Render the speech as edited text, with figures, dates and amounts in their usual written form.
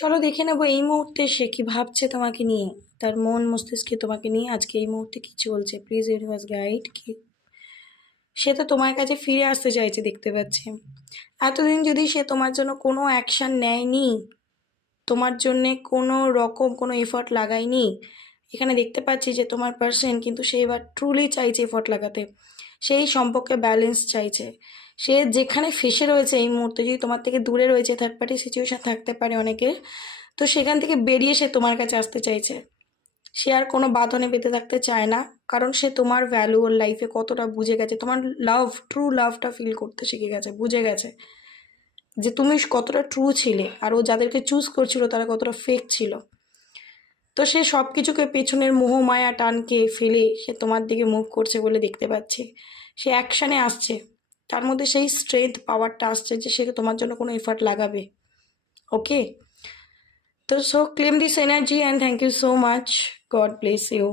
চলো দেখে নেবো এই মুহূর্তে সে কি ভাবছে তোমাকে নিয়ে, তার মন মস্তিষ্কে তোমাকে নিয়ে আজকে এই মুহূর্তে কি চলছে। প্লিজ ইউনিভার্স গাইড কি। সে তো তোমার কাছে ফিরে আসতে চাইছে দেখতে পাচ্ছি। এতদিন যদি সে তোমার জন্য কোনো অ্যাকশান নেয়নি, তোমার জন্যে কোনো রকম কোনো এফর্ট লাগায়নি, এখানে দেখতে পাচ্ছি যে তোমার পার্সন কিন্তু সে এবার ট্রুলি চাইছে এফর্ট লাগাতে, সেই সম্পর্কে ব্যালেন্স চাইছে। সে যেখানে ফেসে রয়েছে এই মুহূর্তে, যদি তোমার থেকে দূরে রয়েছে, থার্ড পার্টি সিচুয়েশান থাকতে পারে অনেকের, তো সেখান থেকে বেরিয়ে সে তোমার কাছে আসতে চাইছে। সে আর কোনো বাঁধনে বেঁধে থাকতে চায় না, কারণ সে তোমার ভ্যালু ওর লাইফে কতটা বুঝে গেছে, তোমার লাভ, ট্রু লাভটা ফিল করতে শিখে গেছে, বুঝে গেছে যে তুমি কতটা ট্রু ছিলে, আর ও যাদেরকে চুজ করছিল তারা কতটা ফেক ছিল। তো সে সব কিছুকে পেছনের মোহ মায়া টানকে ফেলে সে তোমার দিকে মুভ করছে বলে দেখতে পাচ্ছি। সে অ্যাকশানে আসছে, তার মধ্যে সেই স্ট্রেংথ পাওয়ারটা আসছে যে সে তোমার জন্য কোনো এফার্ট লাগাবে। ওকে, তো so claim this energy and thank you so much, god bless you.